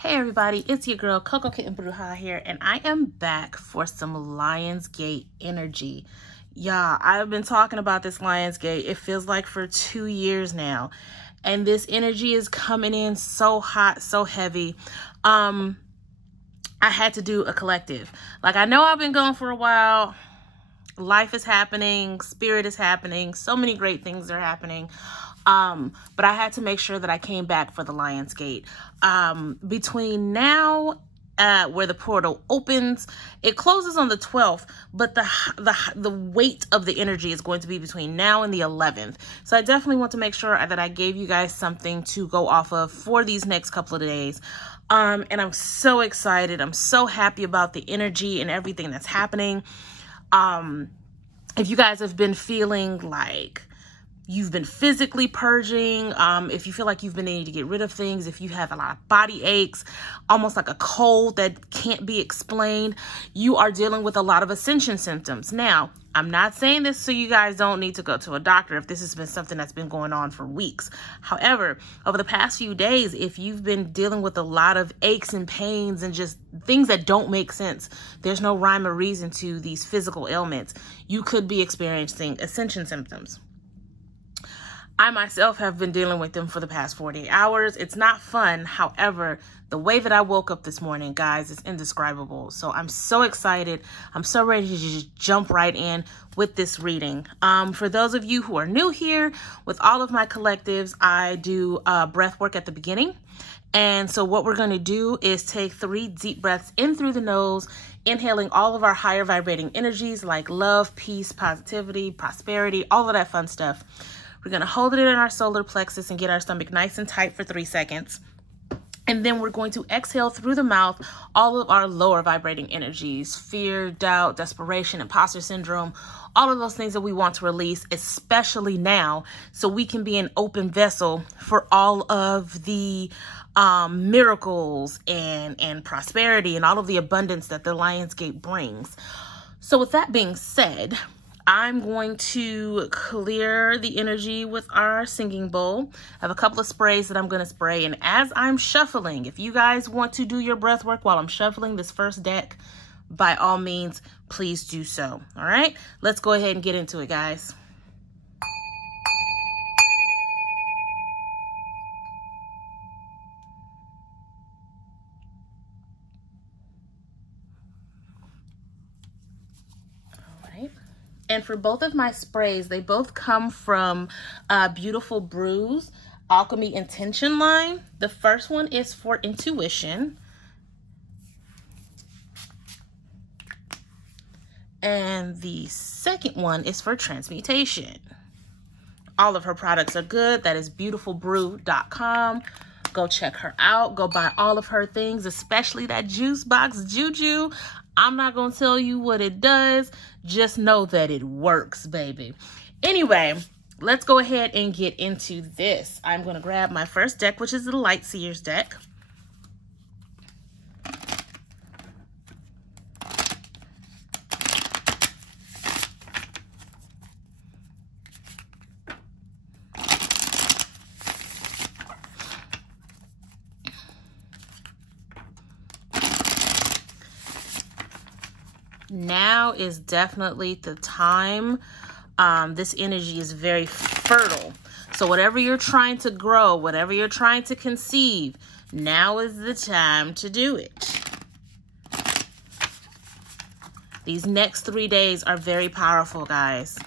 Hey everybody, it's your girl Coco Kitten Bruja here, and I am back for some Lionsgate energy. Y'all, I've been talking about this Lionsgate, it feels like for 2 years now, and this energy is coming in so hot, so heavy. I had to do a collective. Like, I know I've been gone for a while. Life is happening, spirit is happening, so many great things are happening. But I had to make sure that I came back for the Lionsgate. Between now, where the portal opens, it closes on the 12th, but the weight of the energy is going to be between now and the 11th. So I definitely want to make sure that I gave you guys something to go off of for these next couple of days. And I'm so excited. I'm so happy about the energy and everything that's happening. If you guys have been feeling like you've been physically purging, if you feel like you've been needing to get rid of things, if you have a lot of body aches, almost like a cold that can't be explained, you are dealing with a lot of ascension symptoms. Now, I'm not saying this so you guys don't need to go to a doctor if this has been something that's been going on for weeks. However, over the past few days, if you've been dealing with a lot of aches and pains and just things that don't make sense, there's no rhyme or reason to these physical ailments, you could be experiencing ascension symptoms. I myself have been dealing with them for the past 48 hours. It's not fun. However, the way that I woke up this morning, guys, is indescribable. So I'm so excited. I'm so ready to just jump right in with this reading. For those of you who are new here, with all of my collectives, I do breath work at the beginning. And so what we're going to do is take 3 deep breaths in through the nose, inhaling all of our higher vibrating energies like love, peace, positivity, prosperity, all of that fun stuff. We're going to hold it in our solar plexus and get our stomach nice and tight for 3 seconds. And then we're going to exhale through the mouth all of our lower vibrating energies, fear, doubt, desperation, imposter syndrome, all of those things that we want to release, especially now, so we can be an open vessel for all of the miracles and prosperity and all of the abundance that the Lionsgate brings. So with that being said, I'm going to clear the energy with our singing bowl. I have a couple of sprays that I'm going to spray. And as I'm shuffling, if you guys want to do your breath work while I'm shuffling this first deck, by all means, please do so. All right, let's go ahead and get into it, guys. And for both of my sprays, they both come from Beautiful Brews Alchemy Intention line. The first one is for intuition. And the second one is for transmutation. All of her products are good. That is beautifulbrew.com. Go check her out. Go buy all of her things, especially that juice box juju. I'm not going to tell you what it does. Just know that it works, baby. Anyway, let's go ahead and get into this. I'm going to grab my first deck, which is the Light Seers deck. Now is definitely the time. This energy is very fertile. So whatever you're trying to grow, whatever you're trying to conceive, now is the time to do it. These next 3 days are very powerful, guys.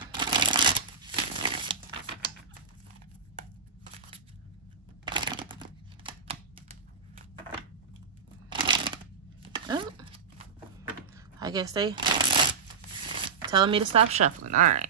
I guess they telling me to stop shuffling. All right.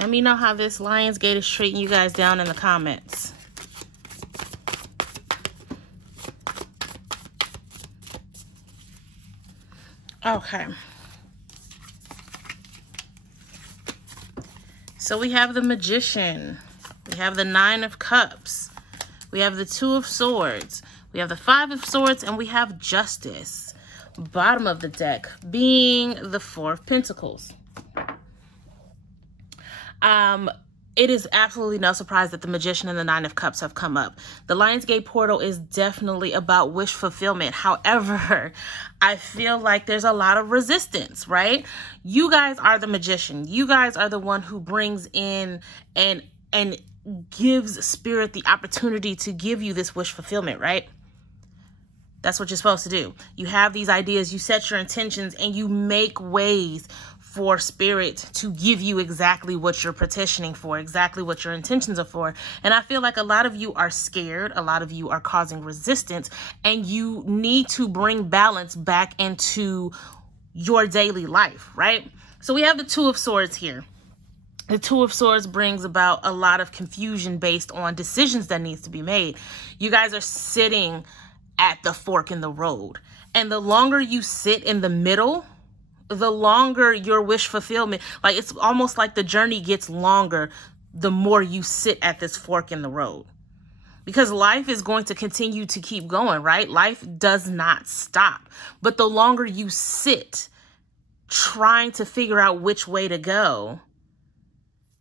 Let me know how this Lionsgate is treating you guys down in the comments. Okay. So we have the Magician. We have the Nine of Cups. We have the Two of Swords. We have the Five of Swords, and we have Justice. Bottom of the deck being the Four of Pentacles. It is absolutely no surprise that the Magician and the Nine of Cups have come up. The Lionsgate portal is definitely about wish fulfillment. However, I feel like there's a lot of resistance, right? You guys are the Magician. You guys are the one who brings in and gives Spirit the opportunity to give you this wish fulfillment, right? That's what you're supposed to do. You have these ideas, you set your intentions, and you make ways for Spirit to give you exactly what you're petitioning for, exactly what your intentions are for. And I feel like a lot of you are scared, a lot of you are causing resistance, and you need to bring balance back into your daily life, right? So we have the Two of Swords here. The Two of Swords brings about a lot of confusion based on decisions that needs to be made. You guys are sitting at the fork in the road. And the longer you sit in the middle, the longer your wish fulfillment, like it's almost like the journey gets longer the more you sit at this fork in the road. Because life is going to continue to keep going, right? Life does not stop. But the longer you sit trying to figure out which way to go,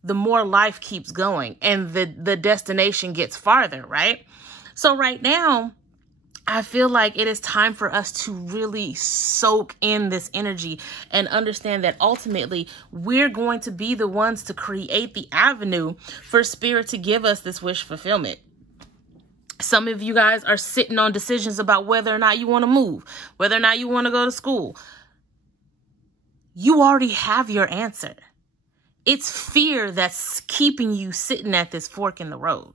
the more life keeps going and the destination gets farther, right? So right now, I feel like it is time for us to really soak in this energy and understand that ultimately we're going to be the ones to create the avenue for Spirit to give us this wish fulfillment. Some of you guys are sitting on decisions about whether or not you want to move, whether or not you want to go to school. You already have your answer. It's fear that's keeping you sitting at this fork in the road.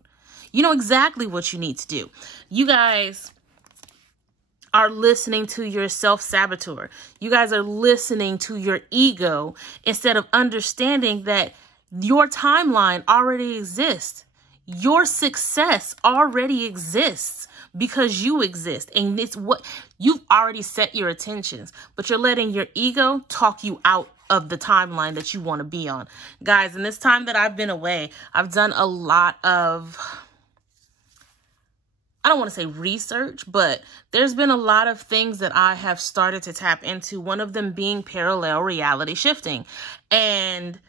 You know exactly what you need to do. You guys are listening to your self-saboteur. You guys are listening to your ego instead of understanding that your timeline already exists. Your success already exists because you exist. And it's what you've already set your intentions, but you're letting your ego talk you out of the timeline that you want to be on. Guys, in this time that I've been away, I've done a lot of, I don't want to say research, but there's been a lot of things that I have started to tap into, one of them being parallel reality shifting. And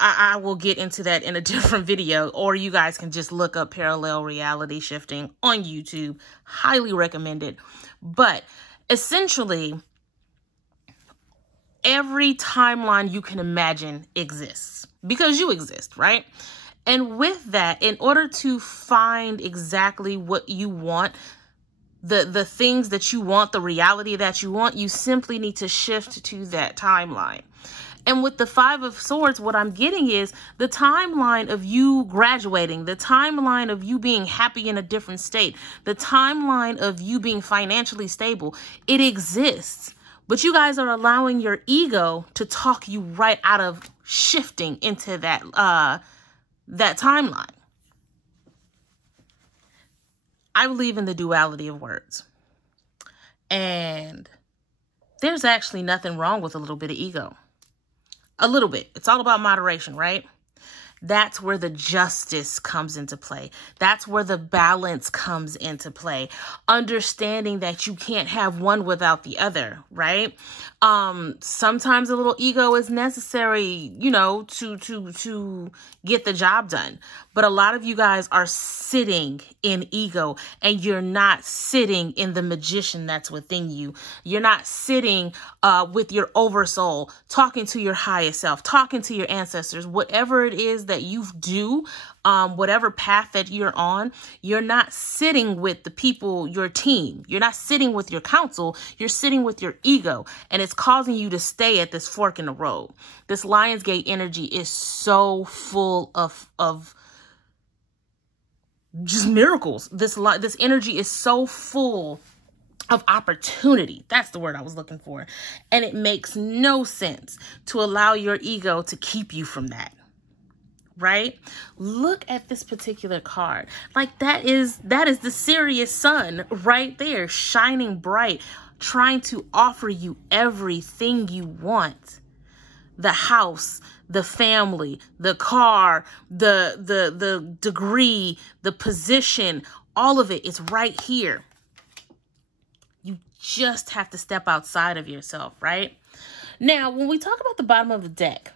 I will get into that in a different video, or you guys can just look up parallel reality shifting on YouTube. Highly recommend it. But essentially, every timeline you can imagine exists because you exist, right? And with that, in order to find exactly what you want, the things that you want, the reality that you want, you simply need to shift to that timeline. And with the Five of Swords, what I'm getting is the timeline of you graduating, the timeline of you being happy in a different state, the timeline of you being financially stable. It exists. But you guys are allowing your ego to talk you right out of shifting into that timeline. I believe in the duality of words. And there's actually nothing wrong with a little bit of ego. A little bit. It's all about moderation, right? That's where the justice comes into play. That's where the balance comes into play. Understanding that you can't have one without the other, right? Sometimes a little ego is necessary, you know, to get the job done. But a lot of you guys are sitting in ego and you're not sitting in the magician that's within you. You're not sitting with your oversoul, talking to your highest self, talking to your ancestors, whatever it is that you do, whatever path that you're on. You're not sitting with the people, your team. You're not sitting with your counsel. You're sitting with your ego, and it's causing you to stay at this fork in the road. This Lionsgate energy is so full of just miracles. This energy is so full of opportunity. That's the word I was looking for. And it makes no sense to allow your ego to keep you from that. Right? Look at this particular card. Like that is the Sirius sun right there, shining bright, trying to offer you everything you want. The house, the family, the car, the degree, the position, all of it is right here. You just have to step outside of yourself, right? Now, when we talk about the bottom of the deck,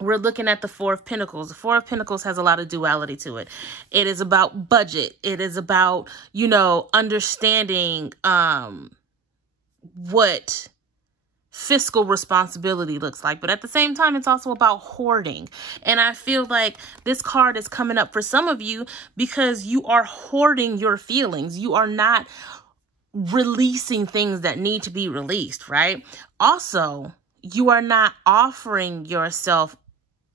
we're looking at the Four of Pentacles. The Four of Pentacles has a lot of duality to it. It is about budget. It is about, you know, understanding what fiscal responsibility looks like. But at the same time, it's also about hoarding. And I feel like this card is coming up for some of you because you are hoarding your feelings. You are not releasing things that need to be released, right? Also, you are not offering yourself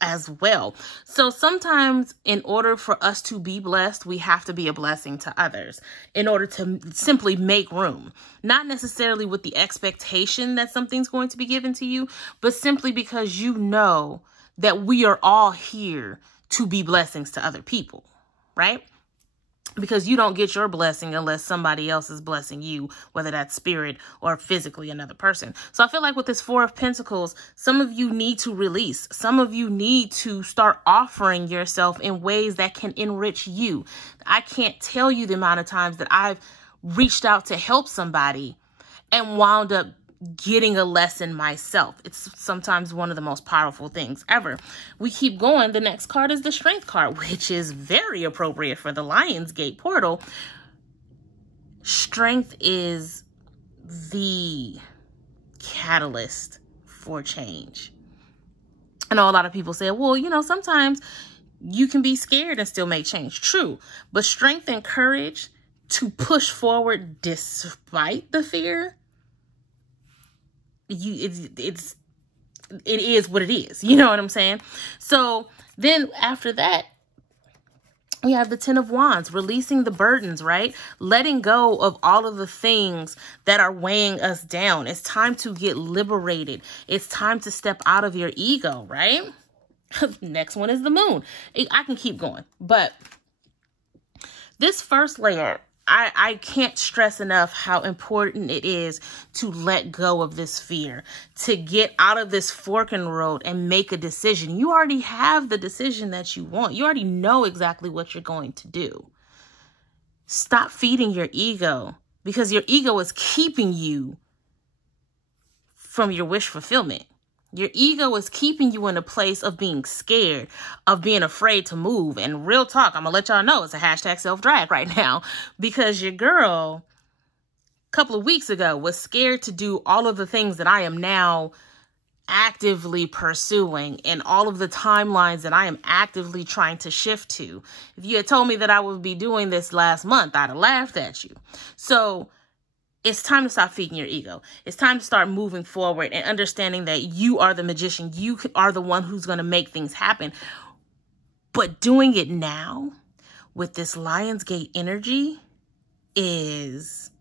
as well. So sometimes in order for us to be blessed, we have to be a blessing to others in order to simply make room. Not necessarily with the expectation that something's going to be given to you, but simply because you know that we are all here to be blessings to other people, right? Because you don't get your blessing unless somebody else is blessing you, whether that's spirit or physically another person. So I feel like with this Four of Pentacles, some of you need to release. Some of you need to start offering yourself in ways that can enrich you. I can't tell you the amount of times that I've reached out to help somebody and wound up getting a lesson myself. It's sometimes one of the most powerful things ever. We keep going. The next card is the Strength card, which is very appropriate for the Lionsgate portal. Strength is the catalyst for change. I know a lot of people say, well, you know, sometimes you can be scared and still make change. True. But strength and courage to push forward despite the fear, it is what it is. You know what I'm saying? So then after that, we have the Ten of Wands, releasing the burdens, right? Letting go of all of the things that are weighing us down. It's time to get liberated. It's time to step out of your ego, right? Next one is the Moon. I can keep going, but this first layer, I can't stress enough how important it is to let go of this fear, to get out of this fork in the road and make a decision. You already have the decision that you want. You already know exactly what you're going to do. Stop feeding your ego, because your ego is keeping you from your wish fulfillment. Your ego is keeping you in a place of being scared, of being afraid to move. And real talk, I'm going to let y'all know it's a hashtag self-drag right now, because your girl a couple of weeks ago was scared to do all of the things that I am now actively pursuing and all of the timelines that I am actively trying to shift to. If you had told me that I would be doing this last month, I'd have laughed at you. So it's time to stop feeding your ego. It's time to start moving forward and understanding that you are the magician. You are the one who's going to make things happen. But doing it now with this Lionsgate energy is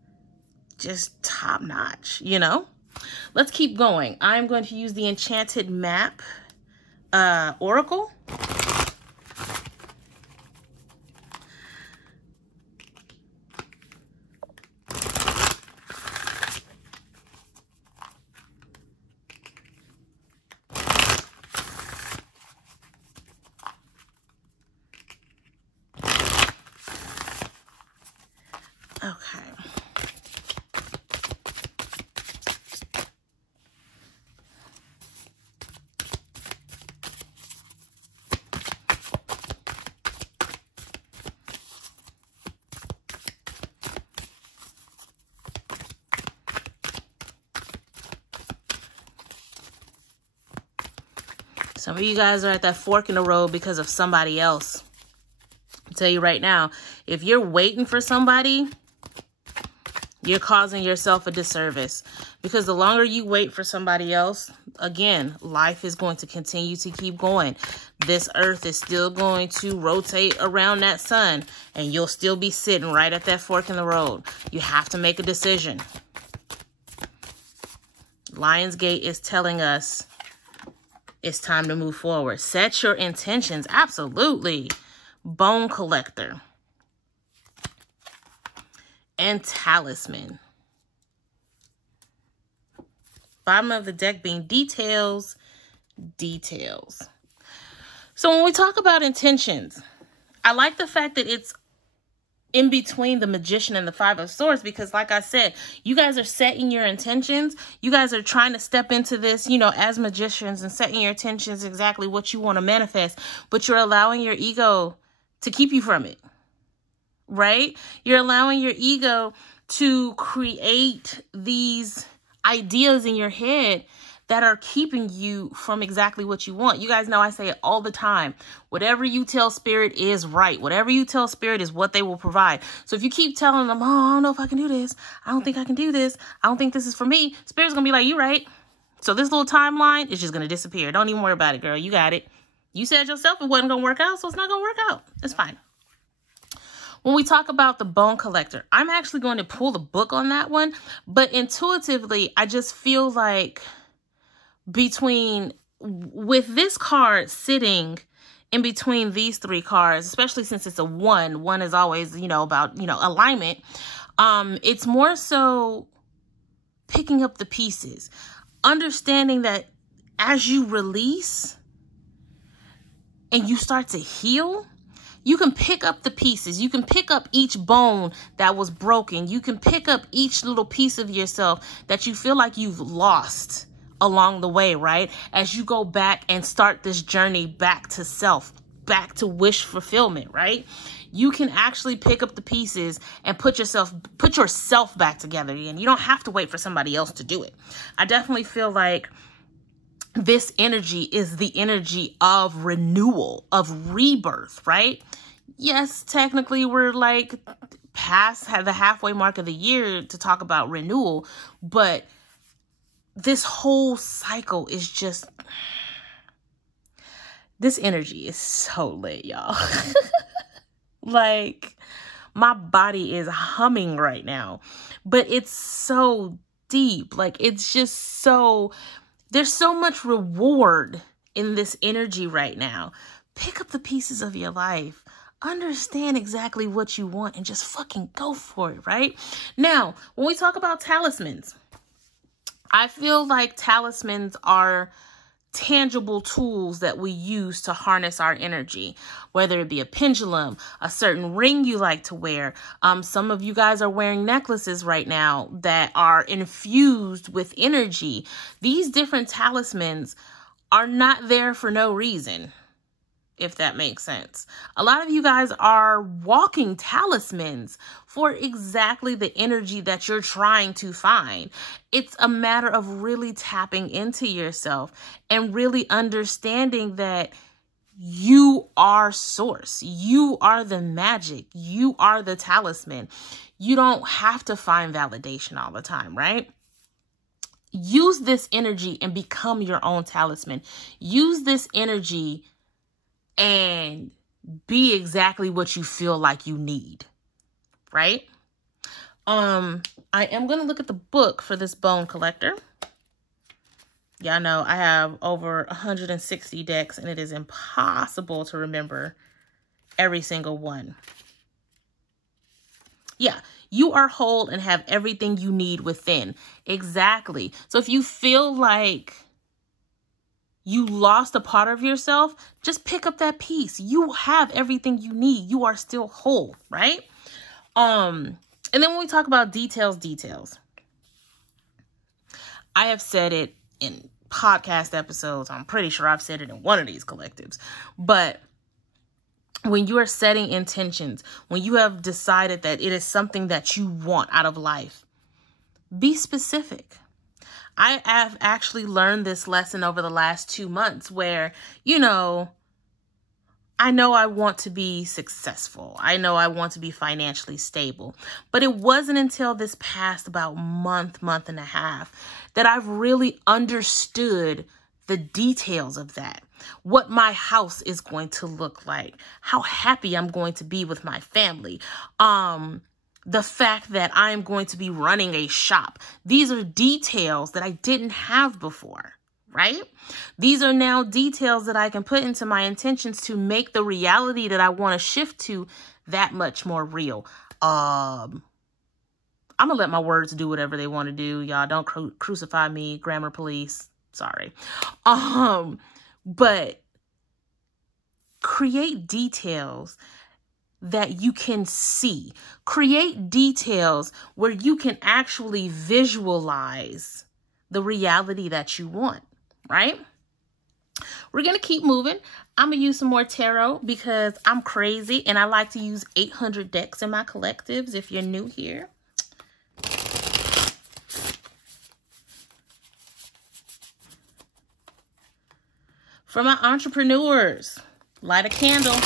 just top notch, you know? Let's keep going. I'm going to use the Enchanted Map Oracle. Okay. Some of you guys are at that fork in the road because of somebody else. I'll tell you right now, if you're waiting for somebody, you're causing yourself a disservice, because the longer you wait for somebody else, again, life is going to continue to keep going. This earth is still going to rotate around that sun, and you'll still be sitting right at that fork in the road. You have to make a decision. Lionsgate is telling us it's time to move forward. Set your intentions. Absolutely. Bone Collector. And Talisman. Bottom of the deck being details details. So when we talk about intentions, I like the fact that it's in between the Magician and the Five of Swords, because like I said, you guys are setting your intentions. You guys are trying to step into this, you know, as magicians and setting your intentions exactly what you want to manifest, but you're allowing your ego to keep you from it, right? You're allowing your ego to create these ideas in your head that are keeping you from exactly what you want. You guys know I say it all the time. Whatever you tell spirit is right. Whatever you tell spirit is what they will provide. So if you keep telling them, oh, I don't know if I can do this. I don't think I can do this. I don't think this is for me. Spirit's going to be like, you right. So this little timeline is just going to disappear. Don't even worry about it, girl. You got it. You said yourself it wasn't going to work out, so it's not going to work out. It's fine. When we talk about the bone collector, I'm actually going to pull the book on that one. But intuitively, I just feel like with this card sitting in between these three cards, especially since it's a one is always, you know, about, you know, alignment. It's more so picking up the pieces, understanding that as you release and you start to heal, you can pick up the pieces. You can pick up each bone that was broken. You can pick up each little piece of yourself that you feel like you've lost along the way, right? As you go back and start this journey back to self, back to wish fulfillment, right? You can actually pick up the pieces and put yourself back together again. You don't have to wait for somebody else to do it. I definitely feel like this energy is the energy of renewal, of rebirth, right? Yes, technically we're like past the halfway mark of the year to talk about renewal, but this whole cycle is just, this energy is so lit, y'all. Like, my body is humming right now, but it's so deep. Like, it's just so, there's so much reward in this energy right now. Pick up the pieces of your life. Understand exactly what you want and just fucking go for it, right? Now, when we talk about talismans, I feel like talismans are tangible tools that we use to harness our energy, whether it be a pendulum, a certain ring you like to wear. Some of you guys are wearing necklaces right now that are infused with energy. These different talismans are not there for no reason, if that makes sense. A lot of you guys are walking talismans for exactly the energy that you're trying to find. It's a matter of really tapping into yourself and really understanding that you are source. You are the magic. You are the talisman. You don't have to find validation all the time, right? Use this energy and become your own talisman. Use this energy and be exactly what you feel like you need, right? I am going to look at the book for this bone collector. Y'all know I have over 160 decks and it is impossible to remember every single one. Yeah, you are whole and have everything you need within. Exactly. So if you feel like you lost a part of yourself, just pick up that piece. You have everything you need. You are still whole, right? And then when we talk about details, I have said it in podcast episodes. I'm pretty sure I've said it in one of these collectives. But when you are setting intentions, when you have decided that it is something that you want out of life, be specific. I have actually learned this lesson over the last 2 months where, you know I want to be successful. I know I want to be financially stable. But it wasn't until this past about month and a half that I've really understood the details of that. What my house is going to look like. How happy I'm going to be with my family. The fact that I'm going to be running a shop. These are details that I didn't have before, right? These are now details that I can put into my intentions to make the reality that I want to shift to that much more real. I'm going to let my words do whatever they want to do. Y'all don't crucify me, grammar police. Sorry. but create details that you can see. Create details where you can actually visualize the reality that you want, right? We're going to keep moving. I'm going to use some more tarot because I'm crazy and I like to use 800 decks in my collectives if you're new here. For my entrepreneurs, light a candle.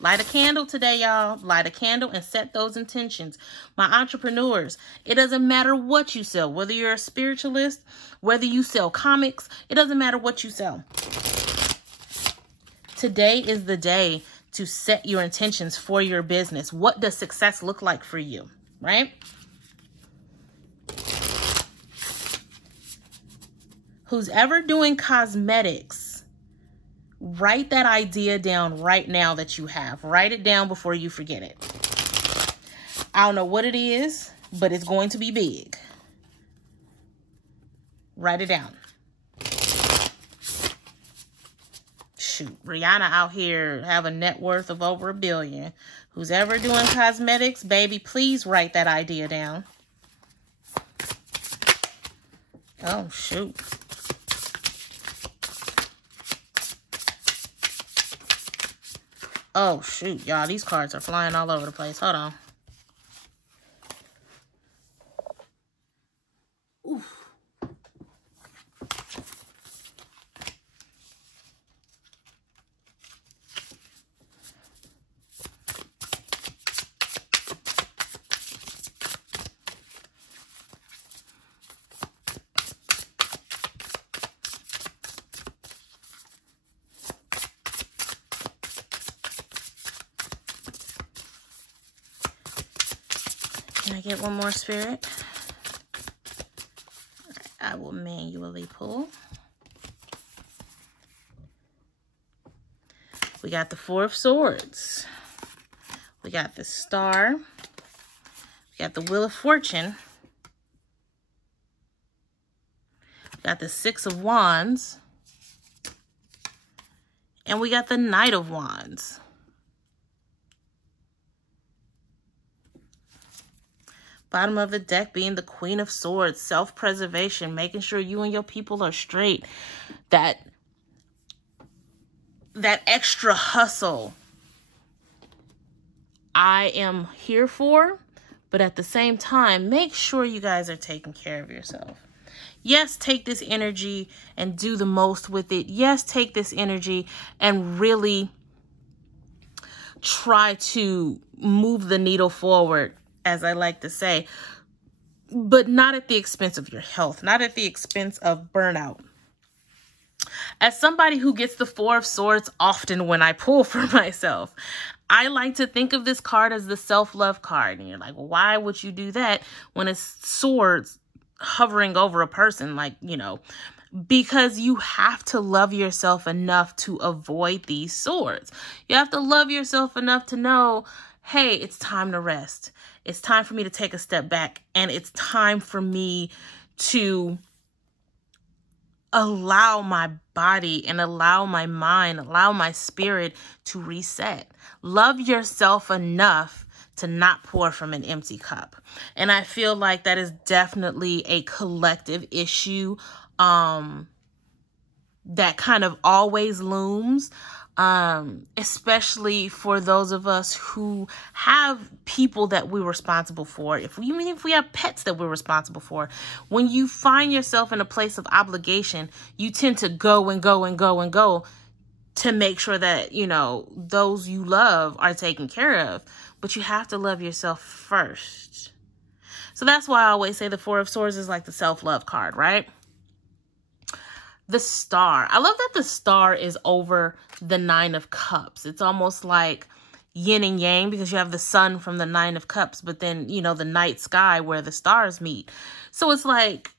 Light a candle today, y'all. Light a candle and set those intentions. My entrepreneurs, it doesn't matter what you sell, whether you're a spiritualist, whether you sell comics, it doesn't matter what you sell. Today is the day to set your intentions for your business. What does success look like for you, right? Who's ever doing cosmetics, write that idea down right now that you have. Write it down before you forget it. I don't know what it is, but it's going to be big. Write it down. Shoot, Rihanna out here have a net worth of over $1 billion. Who's ever doing cosmetics, baby, please write that idea down. Oh, shoot. Oh, shoot, y'all. These cards are flying all over the place. Hold on. Oof. Can I get one more, Spirit? I will manually pull. We got the Four of Swords. We got the Star. We got the Wheel of Fortune. We got the Six of Wands. And we got the Knight of Wands. Bottom of the deck being the Queen of Swords, self-preservation, making sure you and your people are straight. That extra hustle I am here for, but at the same time, make sure you guys are taking care of yourself. Yes, take this energy and do the most with it. Yes, take this energy and really try to move the needle forward, as I like to say, but not at the expense of your health, not at the expense of burnout. As somebody who gets the Four of Swords often when I pull for myself, I like to think of this card as the self-love card. And you're like, well, why would you do that when it's swords hovering over a person? Like, you know, because you have to love yourself enough to avoid these swords. You have to love yourself enough to know, hey, it's time to rest. It's time for me to take a step back, and it's time for me to allow my body and allow my mind, allow my spirit to reset. Love yourself enough to not pour from an empty cup. And I feel like that is definitely a collective issue that kind of always looms. Especially for those of us who have people that we're responsible for. Even if we have pets that we're responsible for, when you find yourself in a place of obligation, you tend to go and go and go and go to make sure that, you know, those you love are taken care of. But you have to love yourself first. So that's why I always say the Four of Swords is like the self-love card, right? The Star. I love that the Star is over the Nine of Cups. It's almost like yin and yang, because you have the sun from the Nine of Cups, but then, you know, the night sky where the stars meet. So it's like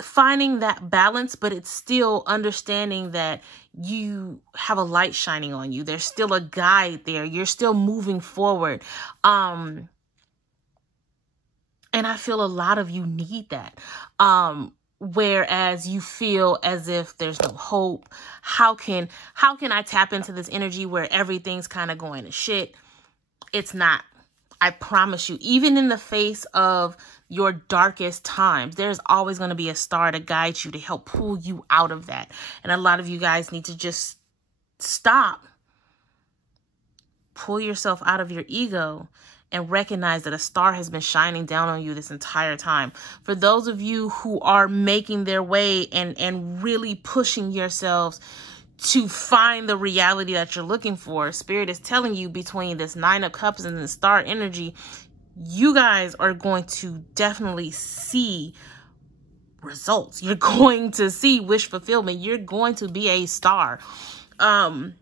finding that balance, but it's still understanding that you have a light shining on you. There's still a guide there. You're still moving forward. And I feel a lot of you need that. whereas you feel as if there's no hope. How can I tap into this energy where everything's kind of going to shit? It's not. I promise you, even in the face of your darkest times, there's always going to be a star to guide you, to help pull you out of that. And a lot of you guys need to just stop. Pull yourself out of your ego and recognize that a star has been shining down on you this entire time. For those of you who are making their way and really pushing yourselves to find the reality that you're looking for, Spirit is telling you, between this Nine of Cups and the star energy, you guys are going to definitely see results. You're going to see wish fulfillment. You're going to be a star. Some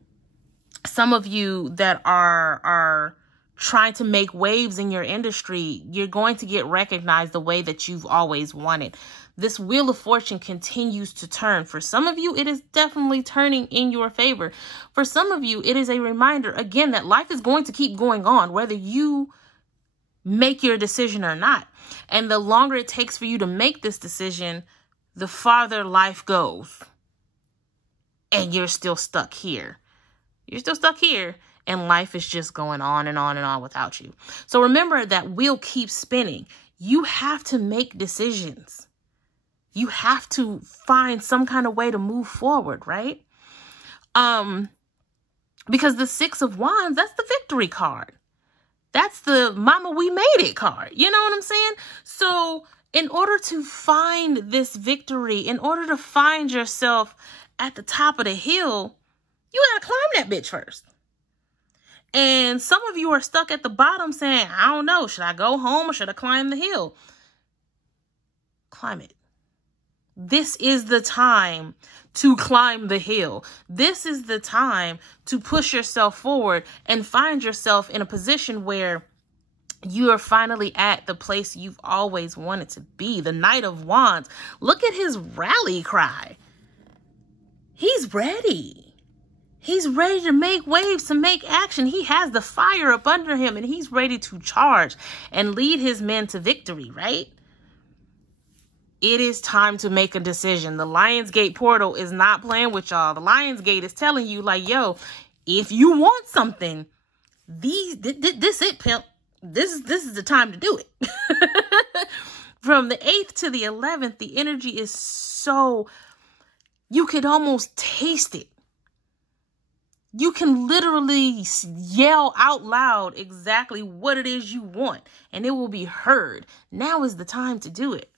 of you that are trying to make waves in your industry, you're going to get recognized the way that you've always wanted. This Wheel of Fortune continues to turn. For some of you, it is definitely turning in your favor. For some of you, it is a reminder, again, that life is going to keep going on, whether you make your decision or not. And the longer it takes for you to make this decision, the farther life goes. And you're still stuck here. You're still stuck here. And life is just going on and on and on without you. So remember, that wheel keeps spinning. You have to make decisions. You have to find some kind of way to move forward, right? Because the Six of Wands, that's the victory card. That's the mama, we made it card. You know what I'm saying? So in order to find this victory, in order to find yourself at the top of the hill, you got to climb that bitch first. And some of you are stuck at the bottom saying, I don't know, should I go home or should I climb the hill? Climb it. This is the time to climb the hill. This is the time to push yourself forward and find yourself in a position where you are finally at the place you've always wanted to be. The Knight of Wands. Look at his rally cry. He's ready. He's ready to make waves, to make action. He has the fire up under him and he's ready to charge and lead his men to victory, right? It is time to make a decision. The Lionsgate portal is not playing with y'all. The Lionsgate is telling you, like, yo, if you want something, this it, pimp. This is the time to do it. From the 8th to the 11th, the energy is so, you could almost taste it. You can literally yell out loud exactly what it is you want, and it will be heard. Now is the time to do it.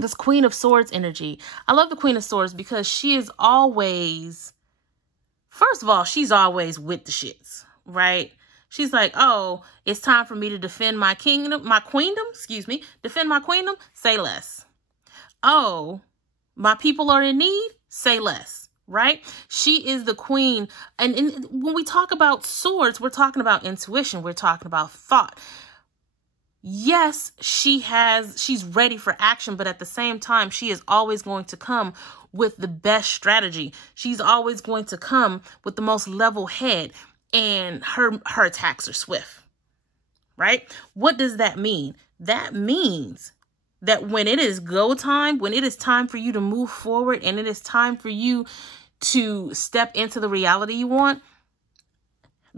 This Queen of Swords energy. I love the Queen of Swords because she is always, first of all, she's always with the shits, right? She's like, oh, it's time for me to defend my kingdom, my queendom, defend my queendom, say less. Oh, my people are in need, say less, right? She is the queen. And when we talk about swords, we're talking about intuition. We're talking about thought. Yes, she's ready for action, but at the same time, she is always going to come with the best strategy. She's always going to come with the most level head, and her attacks are swift, right? What does that mean? That means that when it is go time, when it is time for you to move forward and it is time for you to step into the reality you want,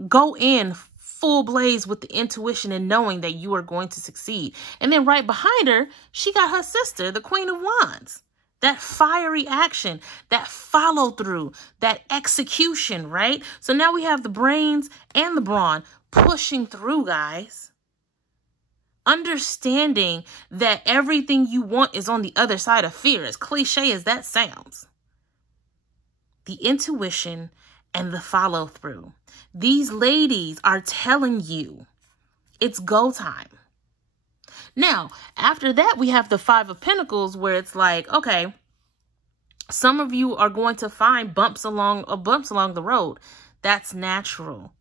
go in full blaze with the intuition and knowing that you are going to succeed. And then right behind her, she got her sister, the Queen of Wands. That fiery action, that follow through, that execution, right? So now we have the brains and the brawn pushing through, guys. Understanding that everything you want is on the other side of fear, as cliche as that sounds. The intuition and the follow through. These ladies are telling you it's go time. Now, after that, we have the Five of Pentacles, where it's like, okay, some of you are going to find bumps along the road. That's natural.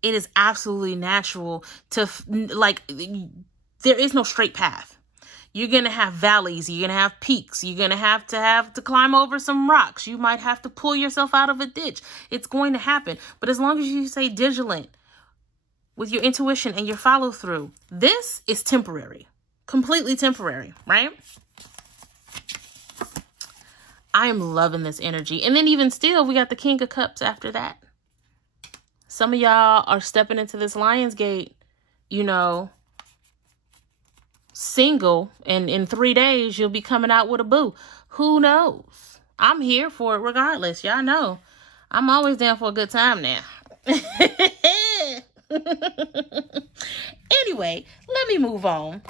It is absolutely natural to, like, there is no straight path. You're going to have valleys. You're going to have peaks. You're going to have to climb over some rocks. You might have to pull yourself out of a ditch. It's going to happen. But as long as you stay vigilant with your intuition and your follow through, this is temporary. completely temporary, right? I am loving this energy. And then even still, we got the King of Cups after that. Some of y'all are stepping into this Lionsgate, you know, single, and in 3 days, you'll be coming out with a boo. Who knows? I'm here for it regardless. Y'all know. I'm always down for a good time now. Anyway, let me move on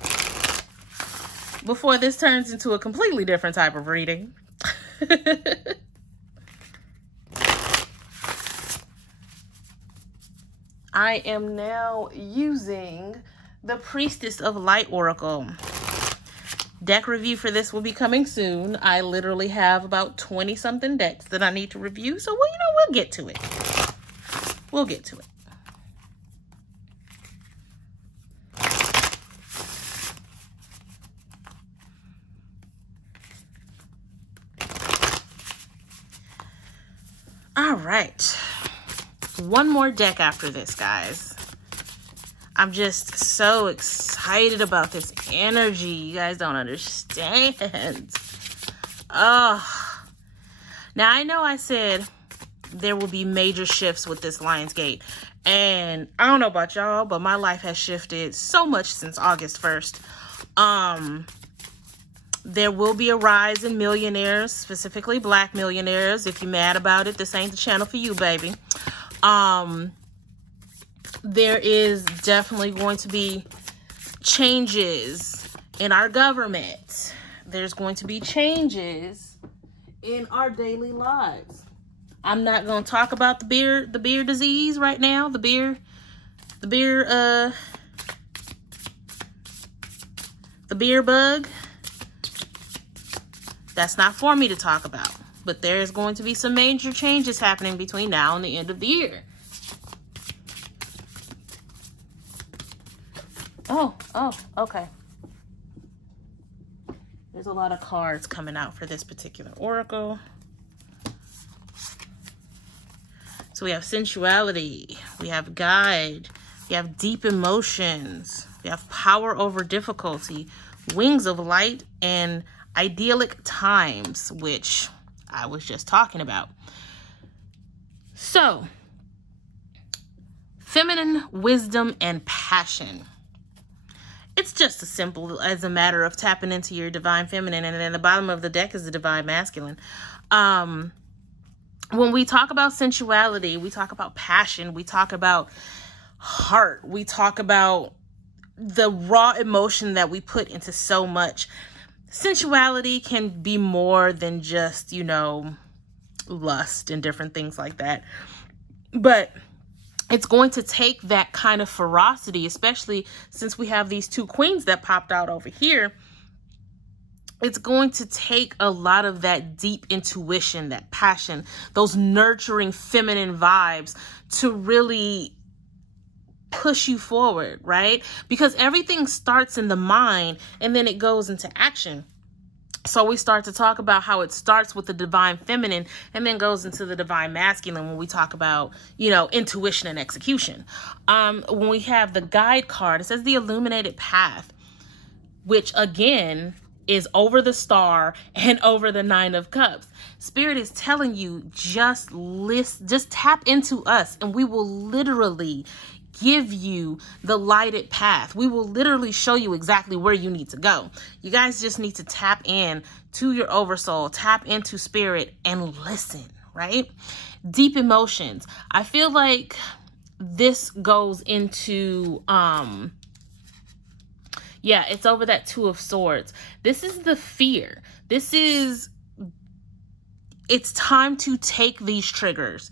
before this turns into a completely different type of reading. I am now using the Priestess of Light Oracle. Deck review for this will be coming soon. I literally have about 20 something decks that I need to review. So, well, you know, we'll get to it. We'll get to it. All right. One more deck after this, guys. I'm just so excited about this energy. You guys don't understand. Oh. Now, I know I said there will be major shifts with this Lionsgate. And I don't know about y'all, but my life has shifted so much since August 1st. There will be a rise in millionaires, specifically Black millionaires. If you're mad about it, this ain't the channel for you, baby. There is definitely going to be changes in our government. There's going to be changes in our daily lives. I'm not going to talk about the beer disease right now. The beer bug. That's not for me to talk about. But there's going to be some major changes happening between now and the end of the year. Oh, okay. There's a lot of cards coming out for this particular oracle. So we have sensuality, we have guide, we have deep emotions, we have power over difficulty, wings of light, and idyllic times, which I was just talking about. So, feminine wisdom and passion. It's just as simple as a matter of tapping into your divine feminine, and then the bottom of the deck is the divine masculine. When we talk about sensuality, we talk about passion, we talk about heart, we talk about the raw emotion that we put into so much. Sensuality can be more than just, you know, lust and different things like that. But it's going to take that kind of ferocity, especially since we have these two queens that popped out over here. It's going to take a lot of that deep intuition, that passion, those nurturing feminine vibes to really push you forward, right? Because everything starts in the mind and then it goes into action. So we start to talk about how it starts with the divine feminine and then goes into the divine masculine when we talk about, you know, intuition and execution. When we have the guide card, it says the illuminated path, which again is over the star and over the 9 of cups. Spirit is telling you, just tap into us and we will literally give you the lighted path. We will literally show you exactly where you need to go. You guys just need to tap in to your oversoul, tap into spirit and listen, right? Deep emotions. I feel like this goes into, yeah, it's over that 2 of swords. This is the fear. It's time to take these triggers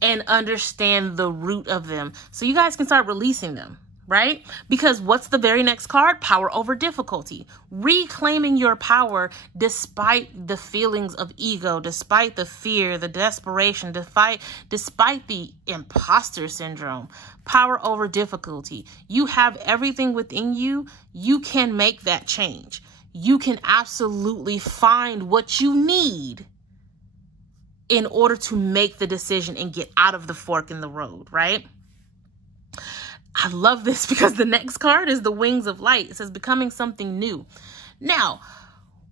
and understand the root of them so you guys can start releasing them, right? Because what's the very next card? Power over difficulty. Reclaiming your power despite the feelings of ego, despite the fear, the desperation, despite the imposter syndrome. Power over difficulty. You have everything within you. You can make that change. You can absolutely find what you need in order to make the decision and get out of the fork in the road, right? I love this because the next card is the Wings of Light. It says becoming something new. Now,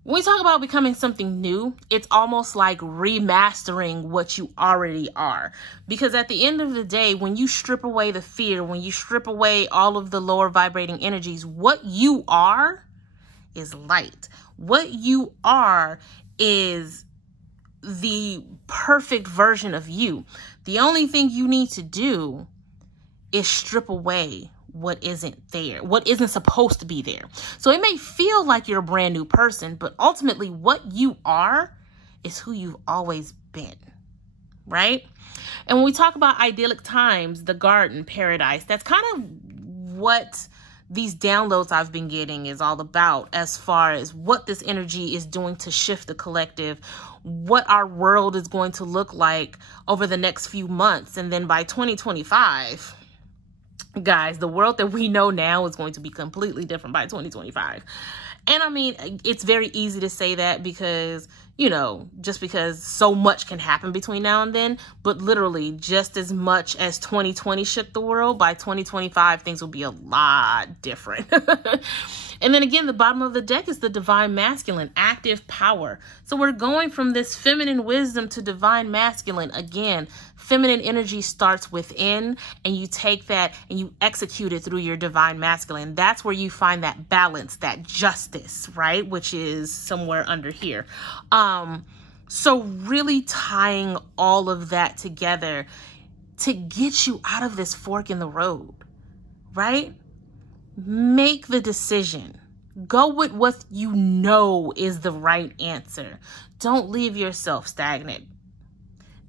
when we talk about becoming something new, it's almost like remastering what you already are. Because at the end of the day, when you strip away the fear, when you strip away all of the lower vibrating energies, what you are is light. What you are is the perfect version of you. The only thing you need to do is strip away what isn't there, what isn't supposed to be there. So it may feel like you're a brand new person, but ultimately what you are is who you've always been, right? And when we talk about idyllic times, the garden, paradise, that's kind of what these downloads I've been getting is all about, as far as what this energy is doing to shift the collective, what our world is going to look like over the next few months. And then by 2025, guys, the world that we know now is going to be completely different by 2025. And I mean, it's very easy to say that because, you know, just because so much can happen between now and then, but literally just as much as 2020 shook the world, by 2025, things will be a lot different. And then again, the bottom of the deck is the divine masculine, active power. So we're going from this feminine wisdom to divine masculine. Again, feminine energy starts within, and you take that and you execute it through your divine masculine. That's where you find that balance, that justice, right? Which is somewhere under here. So really tying all of that together to get you out of this fork in the road, right? Make the decision. Go with what you know is the right answer. Don't leave yourself stagnant.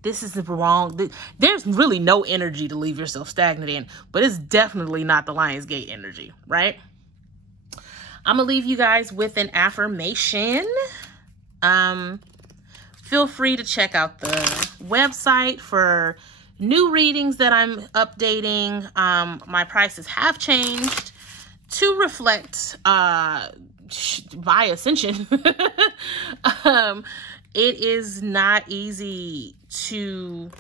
This is the wrong. There's really no energy to leave yourself stagnant in, but it's definitely not the Lionsgate energy, right? I'm going to leave you guys with an affirmation. Feel free to check out the website for new readings that I'm updating. My prices have changed to reflect my ascension. It is not easy to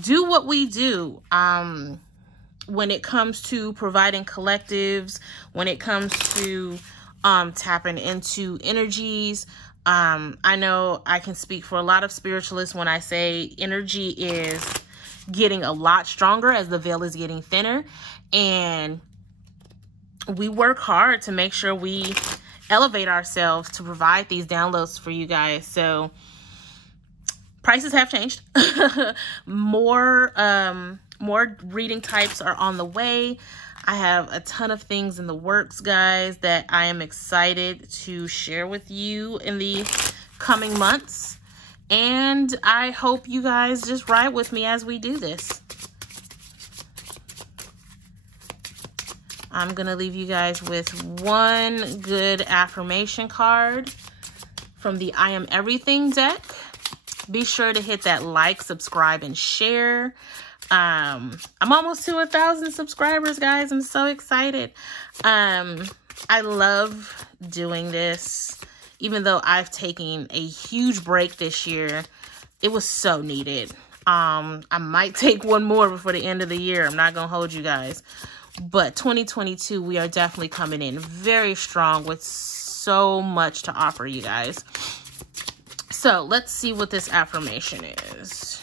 do what we do when it comes to providing collectives, when it comes to tapping into energies. I know I can speak for a lot of spiritualists when I say energy is getting a lot stronger as the veil is getting thinner, and we work hard to make sure we elevate ourselves to provide these downloads for you guys. So prices have changed. More reading types are on the way. I have a ton of things in the works, guys, that I am excited to share with you in the coming months. And I hope you guys just ride with me as we do this. I'm going to leave you guys with one good affirmation card from the I Am Everything deck. Be sure to hit that like, subscribe, and share. I'm almost to 1,000 subscribers, guys. I'm so excited. I love doing this. Even though I've taken a huge break this year, it was so needed. I might take one more before the end of the year. I'm not going to hold you guys. But 2022, we are definitely coming in very strong with so much to offer you guys. So let's see what this affirmation is.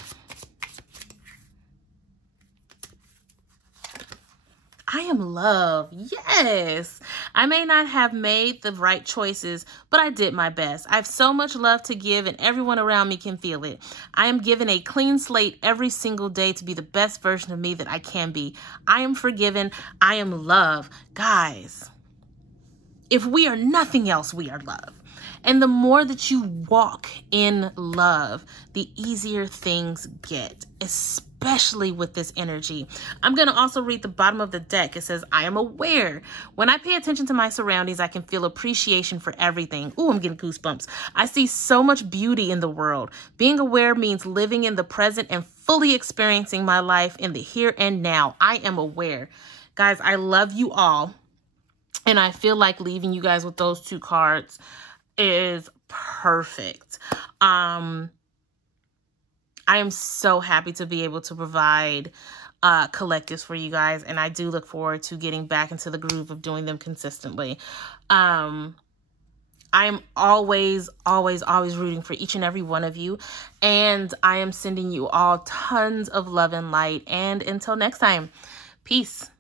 I am love. Yes. I may not have made the right choices, but I did my best. I have so much love to give, and everyone around me can feel it. I am given a clean slate every single day to be the best version of me that I can be. I am forgiven. I am love. Guys, if we are nothing else, we are love. And the more that you walk in love, the easier things get, especially with this energy. I'm going to also read the bottom of the deck. It says, I am aware. When I pay attention to my surroundings, I can feel appreciation for everything. Ooh, I'm getting goosebumps. I see so much beauty in the world. Being aware means living in the present and fully experiencing my life in the here and now. I am aware. Guys, I love you all. And I feel like leaving you guys with those two cards is perfect. I am so happy to be able to provide collectives for you guys, and I do look forward to getting back into the groove of doing them consistently. I am always, always, always rooting for each and every one of you. And I am sending you all tons of love and light. And until next time, peace.